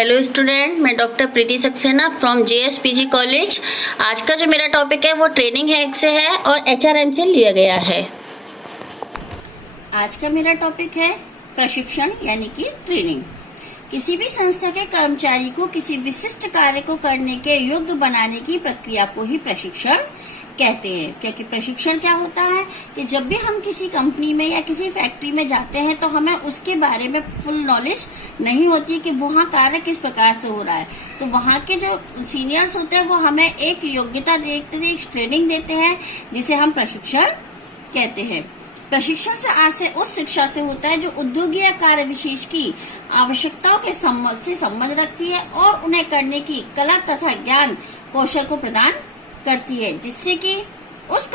Hello student, मैं doctor Preeti Saxena from JSPG college. आज का जो मेरा टॉपिक है वो ट्रेनिंग हैक से है और एचआरएम से लिया गया है। आज का मेरा टॉपिक है प्रशिक्षण यानी कि ट्रेनिंग। किसी भी संस्था के कर्मचारी को किसी विशिष्ट कार्य को करने के योग्य बनाने की प्रक्रिया को ही प्रशिक्षण कहते हैं। क्योंकि प्रशिक्षण क्या होता है कि जब भी हम किसी कंपनी में या किसी फैक्ट्री में जाते हैं तो हमें उसके बारे में फुल नॉलेज नहीं होती कि वहाँ कार्य किस प्रकार से हो रहा है। तो वहाँ के जो सीनियर्स होते हैं वो हमें एक योग्यता देते हैं, एक ट्रेनिंग देते हैं, जिसे हम प्रशिक्षण कहते हैं। प्रशिक्षण से आशय उस शिक्षा से होता है जो उद्योग या कार्य विशेष की आवश्यकताओं के से संबंध रखती है और उन्हें करने की कला तथा ज्ञान कौशल को प्रदान करती है, जिससे कि जिस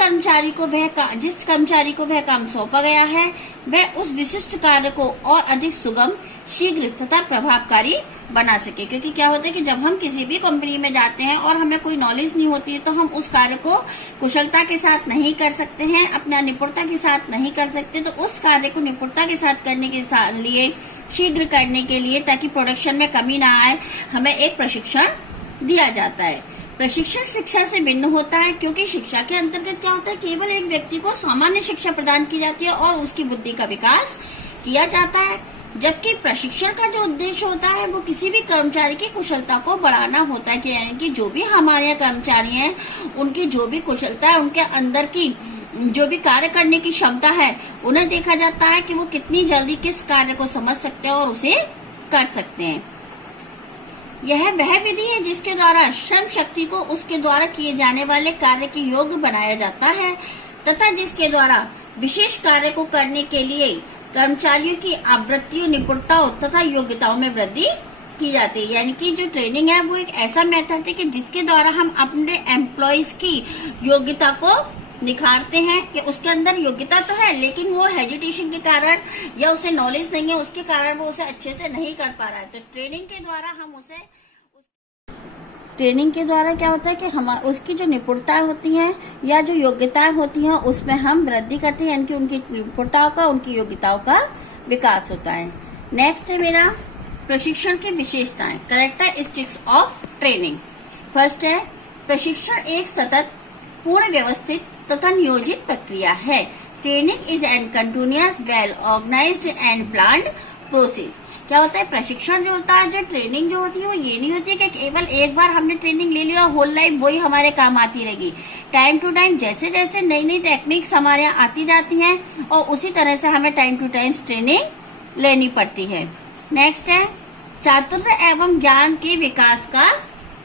कर्मचारी को वह काम सौंपा गया है वह उस विशिष्ट कार्य को और अधिक सुगम, शीघ्र तथा प्रभावकारी बना सके। क्योंकि क्या होता है कि जब हम किसी भी कंपनी में जाते हैं और हमें कोई नॉलेज नहीं होती है तो हम उस कार्य को कुशलता के साथ नहीं कर सकते हैं, अपना निपुणता के साथ नहीं कर सकते। तो उस कार्य को निपुणता के साथ करने के लिए, शीघ्र करने के लिए, ताकि प्रोडक्शन में कमी ना आए, हमें एक प्रशिक्षण दिया जाता है। प्रशिक्षण शिक्षा से भिन्न होता है क्योंकि शिक्षा के अंतर्गत क्या होता है, केवल एक व्यक्ति को सामान्य शिक्षा प्रदान की जाती है और उसकी बुद्धि का विकास किया जाता है। जबकि प्रशिक्षण का जो उद्देश्य होता है वो किसी भी कर्मचारी की कुशलता को बढ़ाना होता है। यानी कि जो भी हमारे यहाँ कर्मचारी हैं उनकी जो भी कुशलता है, उनके अंदर की जो भी कार्य करने की क्षमता है, उन्हें देखा जाता है कि वो कितनी जल्दी किस कार्य को समझ सकते हैं और उसे कर सकते हैं। यह वह विधि है जिसके द्वारा श्रम शक्ति को उसके द्वारा किए जाने वाले कार्य के योग्य बनाया जाता है तथा जिसके द्वारा विशेष कार्य को करने के लिए कर्मचारियों की आवृत्तियों, निपुणताओं तथा योग्यताओं में वृद्धि की जाती है। यानी कि जो ट्रेनिंग है वो एक ऐसा मेथड है कि जिसके द्वारा हम अपने एम्प्लॉयज की योग्यता को निखारते हैं कि उसके अंदर योग्यता तो है लेकिन वो हेजिटेशन के कारण या उसे नॉलेज नहीं है, उसके कारण वो उसे अच्छे से नहीं कर पा रहा है। तो ट्रेनिंग के द्वारा क्या होता है कि हम उसकी जो निपुणताएं होती हैं या जो योग्यताएं होती हैं उसमें हम वृद्धि करते हैं, यानी कि उनकी निपुणताओं का, उनकी योग्यताओं का विकास होता है। नेक्स्ट है मेरा प्रशिक्षण की विशेषताएं, कैरेक्टरिस्टिक्स ऑफ ट्रेनिंग। फर्स्ट है प्रशिक्षण एक सतत, पूर्ण व्यवस्थित तथा नियोजित प्रक्रिया है। Training is and continuous, well organised and planned process. क्या होता है, प्रशिक्षण जो होता है, जो ट्रेनिंग जो होती है वो ये नहीं होती है कि केवल एक बार हमने ट्रेनिंग ले लिया होल लाइफ वही हमारे काम आती रहेगी। टाइम टू टाइम जैसे जैसे नई नई टेक्निक्स हमारे यहाँ आती जाती हैं और उसी तरह से हमें टाइम टू टाइम ट्रेनिंग लेनी पड़ती है। नेक्स्ट है चातुर्य एवं ज्ञान के विकास का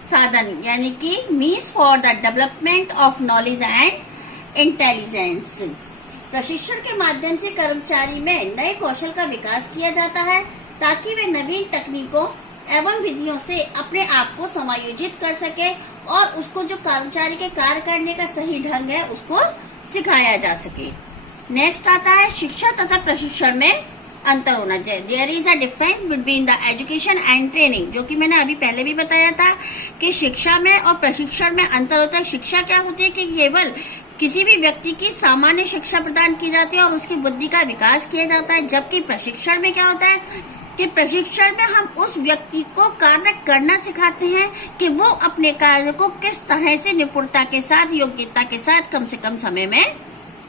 साधन, यानी कि means for the development of knowledge and intelligence. प्रशिक्षण के माध्यम से कर्मचारी में नए कौशल का विकास किया जाता है ताकि वे नवीन तकनीकों एवं विधियों से अपने आप को समायोजित कर सके और उसको जो कर्मचारी के कार्य करने का सही ढंग है उसको सिखाया जा सके। नेक्स्ट आता है शिक्षा तथा प्रशिक्षण में अंतर होना चाहिए। There is a difference between the education and training, जो कि मैंने अभी पहले भी बताया था कि शिक्षा में और प्रशिक्षण में अंतर होता है। शिक्षा क्या होती है कि केवल किसी भी व्यक्ति की सामान्य शिक्षा प्रदान की जाती है और उसकी बुद्धि का विकास किया जाता है, जबकि प्रशिक्षण में क्या होता है कि प्रशिक्षण में हम उस व्यक्ति को कार्य करना सिखाते हैं कि वो अपने कार्य को किस तरह से निपुणता के साथ, योग्यता के साथ कम से कम समय में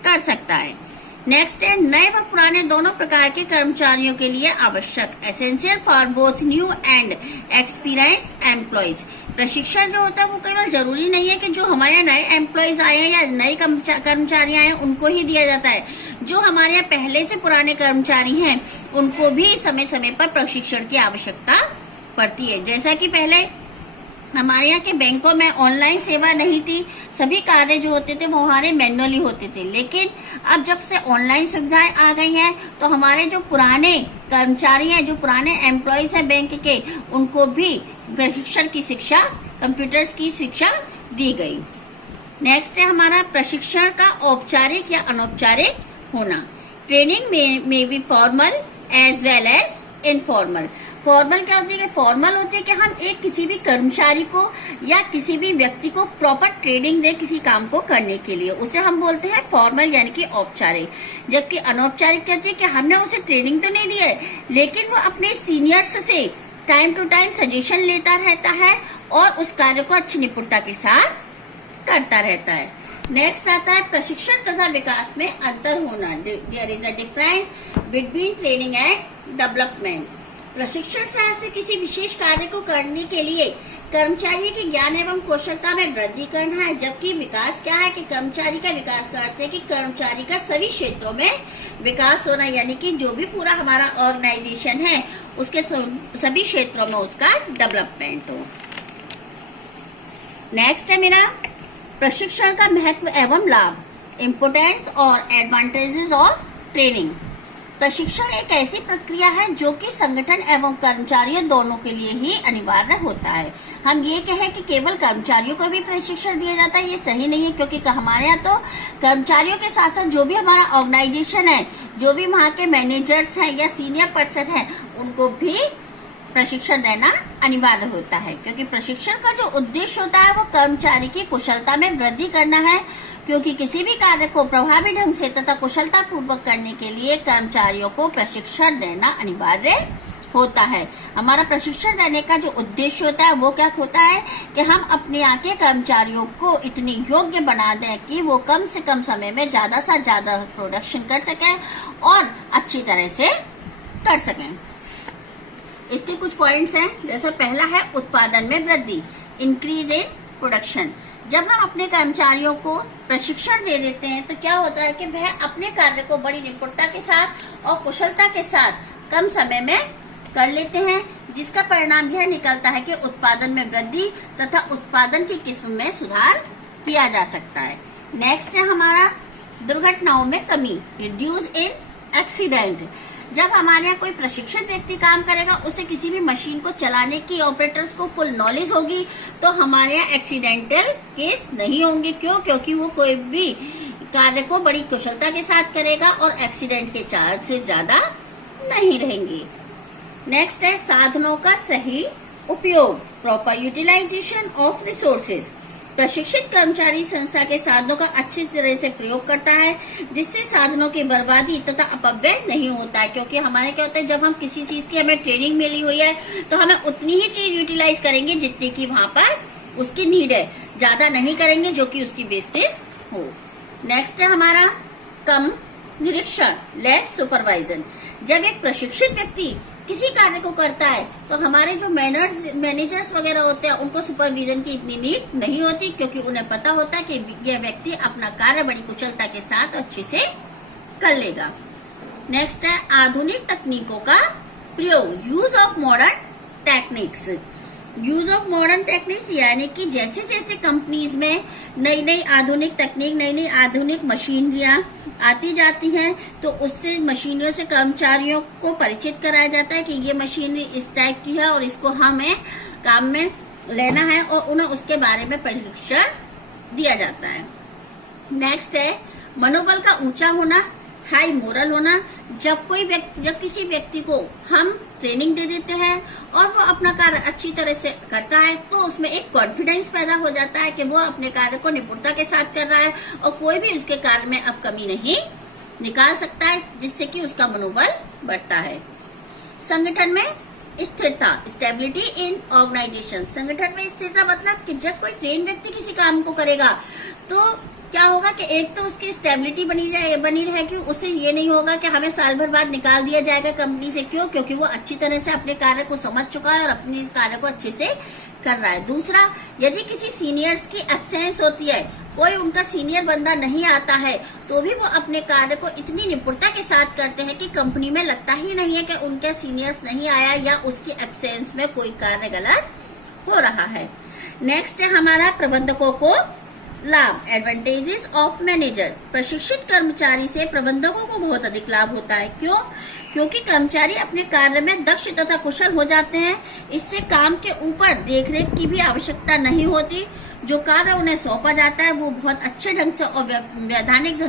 कर सकता है। नेक्स्ट है नए व पुराने दोनों प्रकार के कर्मचारियों के लिए आवश्यक, essential for both new and experience employees. प्रशिक्षण जो होता है वो केवल जरूरी नहीं है कि जो हमारे नए एम्प्लॉयज आए हैं या नए कर्मचारी आए हैं उनको ही दिया जाता है। जो हमारे यहाँ पहले से पुराने कर्मचारी हैं उनको भी समय समय पर प्रशिक्षण की आवश्यकता पड़ती है। जैसा कि पहले हमारे यहाँ के बैंकों में ऑनलाइन सेवा नहीं थी, सभी कार्य जो होते थे वो हमारे मैनुअली होते थे, लेकिन अब जब से ऑनलाइन सुविधाएं आ गई हैं तो हमारे जो पुराने कर्मचारी हैं, जो पुराने एम्प्लॉयज हैं बैंक के, उनको भी प्रशिक्षण की शिक्षा, कंप्यूटर्स की शिक्षा दी गई। नेक्स्ट है हमारा प्रशिक्षण का औपचारिक या अनौपचारिक होना। ट्रेनिंग में भी formal as well as informal. Formal क्या होती है, फॉर्मल होती है कि हम एक किसी भी कर्मचारी को या किसी भी व्यक्ति को प्रॉपर ट्रेनिंग दें किसी काम को करने के लिए, उसे हम बोलते हैं फॉर्मल यानी कि औपचारिक। जबकि अनौपचारिक कहते हैं कि हमने उसे ट्रेनिंग तो नहीं दी है लेकिन वो अपने सीनियर्स से टाइम टू टाइम सजेशन लेता रहता है और उस कार्य को अच्छी निपुणता के साथ करता रहता है। नेक्स्ट आता है प्रशिक्षण तथा विकास में अंतर होना। There is a difference between training and development. प्रशिक्षण से किसी विशेष कार्य को करने के लिए कर्मचारी के ज्ञान एवं कौशलता में वृद्धि करना है, जबकि विकास क्या है कि कर्मचारी का विकास करते हैं कि कर्मचारी का सभी क्षेत्रों में विकास होना, यानी कि जो भी पूरा हमारा ऑर्गेनाइजेशन है उसके सभी क्षेत्रों में उसका डेवलपमेंट हो। नेक्स्ट है मेरा प्रशिक्षण का महत्व एवं लाभ, इम्पोर्टेंस और एडवांटेजेस ऑफ ट्रेनिंग। प्रशिक्षण एक ऐसी प्रक्रिया है जो कि संगठन एवं कर्मचारियों दोनों के लिए ही अनिवार्य होता है। हम ये कहें कि केवल कर्मचारियों को भी प्रशिक्षण दिया जाता है, ये सही नहीं है, क्योंकि हमारे यहाँ तो कर्मचारियों के साथ साथ जो भी हमारा ऑर्गेनाइजेशन है, जो भी वहाँ के मैनेजर्स हैं या सीनियर पर्सन हैं, उनको भी प्रशिक्षण देना अनिवार्य होता है, क्योंकि प्रशिक्षण का जो उद्देश्य होता है वो कर्मचारी की कुशलता में वृद्धि करना है, क्योंकि किसी भी कार्य को प्रभावी ढंग से तथा कुशलता पूर्वक करने के लिए कर्मचारियों को प्रशिक्षण देना अनिवार्य होता है। हमारा प्रशिक्षण देने का जो उद्देश्य होता है वो क्या होता है कि हम अपने यहाँ के कर्मचारियों को इतनी योग्य बना दें कि वो कम से कम समय में ज्यादा से ज्यादा प्रोडक्शन कर सकें और अच्छी तरह से कर सकें। इसके कुछ पॉइंट्स हैं, जैसे पहला है उत्पादन में वृद्धि, इंक्रीज इन प्रोडक्शन। जब हम अपने कर्मचारियों को प्रशिक्षण दे देते हैं तो क्या होता है कि वह अपने कार्य को बड़ी निपुणता के साथ और कुशलता के साथ कम समय में कर लेते हैं, जिसका परिणाम यह निकलता है कि उत्पादन में वृद्धि तथा उत्पादन की किस्म में सुधार किया जा सकता है। नेक्स्ट है हमारा दुर्घटनाओं में कमी, रिड्यूस इन एक्सीडेंट। जब हमारे यहाँ कोई प्रशिक्षित व्यक्ति काम करेगा, उसे किसी भी मशीन को चलाने की ऑपरेटर्स को फुल नॉलेज होगी, तो हमारे यहाँ एक्सीडेंटल केस नहीं होंगे। क्यों? क्योंकि वो कोई भी कार्य को बड़ी कुशलता के साथ करेगा और एक्सीडेंट के चांसेस ज्यादा नहीं रहेंगे। नेक्स्ट है साधनों का सही उपयोग, प्रॉपर यूटिलाइजेशन ऑफ रिसोर्सेज। प्रशिक्षित कर्मचारी संस्था के साधनों का अच्छी तरह से प्रयोग करता है, जिससे साधनों की बर्बादी तथा अपव्यय नहीं होता है। क्योंकि हमारे क्या होता है, जब हम किसी चीज की हमें ट्रेनिंग मिली हुई है तो हमें उतनी ही चीज यूटिलाइज करेंगे जितनी की वहां पर उसकी नीड है, ज्यादा नहीं करेंगे जो कि उसकी वेस्टेज हो। नेक्स्ट है हमारा कम निरीक्षण, लेस सुपरवाइजन। जब एक प्रशिक्षित व्यक्ति किसी कार्य को करता है तो हमारे जो मैनेजर्स वगैरह होते हैं उनको सुपरविजन की इतनी नीड नहीं होती, क्योंकि उन्हें पता होता है कि यह व्यक्ति अपना कार्य बड़ी कुशलता के साथ अच्छे से कर लेगा। नेक्स्ट है आधुनिक तकनीकों का प्रयोग, use of modern techniques. Use of modern techniques यानी कि जैसे जैसे कंपनीज में नई नई आधुनिक तकनीक, नई नई आधुनिक मशीनरियां आती जाती हैं, तो उससे मशीनरियों से कर्मचारियों को परिचित कराया जाता है कि ये मशीनरी इस टाइप की है और इसको हमें काम में लेना है, और उन्हें उसके बारे में प्रशिक्षण दिया जाता है। नेक्स्ट है मनोबल का ऊंचा होना, हाई मोरल होना। जब किसी व्यक्ति को हम ट्रेनिंग दे देते हैं और वो अपना कार्य अच्छी तरह से करता है, तो उसमें एक कॉन्फिडेंस पैदा हो जाता है कि वो अपने कार्य को निपुणता के साथ कर रहा है और कोई भी उसके कार्य में अब कमी नहीं निकाल सकता है, जिससे कि उसका मनोबल बढ़ता है। संगठन में स्थिरता, स्टेबिलिटी इन ऑर्गेनाइजेशन। संगठन में स्थिरता मतलब कि जब कोई ट्रेन व्यक्ति किसी काम को करेगा तो क्या होगा कि एक तो उसकी स्टेबिलिटी बनी रहेगी, उसे ये नहीं होगा कि हमें साल भर बाद निकाल दिया जाएगा कंपनी से। क्यों? क्योंकि वो अच्छी तरह से अपने कार्य को समझ चुका है और अपने कार्य को अच्छे से कर रहा है। दूसरा, यदि किसी सीनियर्स की एब्सेंस होती है, कोई उनका सीनियर बंदा नहीं आता है, तो भी वो अपने कार्य को इतनी निपुणता के साथ करते हैं कि कंपनी में लगता ही नहीं है कि उनका सीनियर्स नहीं आया या उसकी एब्सेंस में कोई कार्य गलत हो रहा है। नेक्स्ट है हमारा प्रबंधकों को लाभ, एडवांटेजेस ऑफ मैनेजर। प्रशिक्षित कर्मचारी से प्रबंधकों को बहुत अधिक लाभ होता है। क्यों? क्योंकि कर्मचारी अपने कार्य में दक्ष तथा कुशल हो जाते हैं। इससे काम के ऊपर देखरेख की भी आवश्यकता नहीं होती। जो कार्य उन्हें सौंपा जाता है वो बहुत अच्छे ढंग से और वैज्ञानिक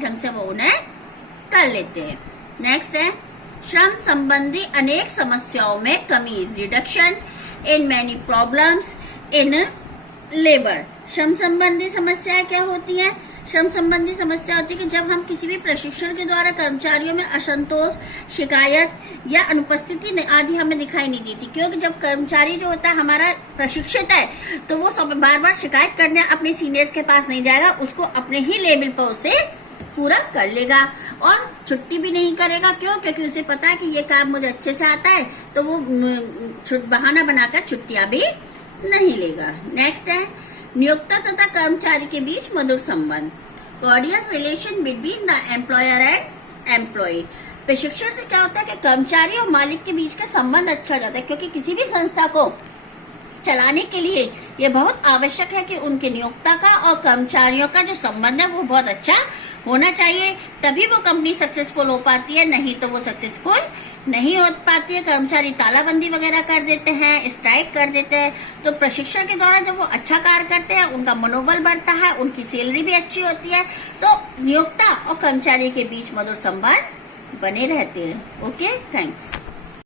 ढंग से वो उन्हें कर लेते हैं। नेक्स्ट है श्रम संबंधी अनेक समस्याओं में कमी, reduction in many problems in labour. श्रम संबंधी समस्याएं क्या होती हैं? श्रम संबंधी समस्या होती है कि जब हम किसी भी प्रशिक्षण के द्वारा कर्मचारियों में असंतोष, शिकायत या अनुपस्थिति आदि हमें दिखाई नहीं देती, क्योंकि जब कर्मचारी जो होता है हमारा प्रशिक्षित है तो वो बार बार शिकायत करने अपने सीनियर्स के पास नहीं जाएगा, उसको अपने ही लेवल पर उसे पूरा कर लेगा और छुट्टी भी नहीं करेगा। क्यों? क्योंकि उसे पता है कि ये काम मुझे अच्छे से आता है, तो वो बहाना बनाकर छुट्टियां भी नहीं लेगा। नेक्स्ट है नियोक्ता तथा कर्मचारी के बीच मधुर संबंध, cordial relation between the employer and employ. प्रशिक्षण से क्या होता है कि कर्मचारी और मालिक के बीच का संबंध अच्छा हो जाता है, क्योंकि किसी भी संस्था को चलाने के लिए ये बहुत आवश्यक है कि उनके नियोक्ता का और कर्मचारियों का जो संबंध है वो बहुत अच्छा होना चाहिए, तभी वो कंपनी सक्सेसफुल हो पाती है, नहीं तो वो सक्सेसफुल नहीं हो पाती है। कर्मचारी तालाबंदी वगैरह कर देते हैं, स्ट्राइक कर देते हैं। तो प्रशिक्षण के द्वारा जब वो अच्छा कार्य करते हैं उनका मनोबल बढ़ता है, उनकी सैलरी भी अच्छी होती है, तो नियोक्ता और कर्मचारी के बीच मधुर संबंध बने रहते हैं। Okay, thanks.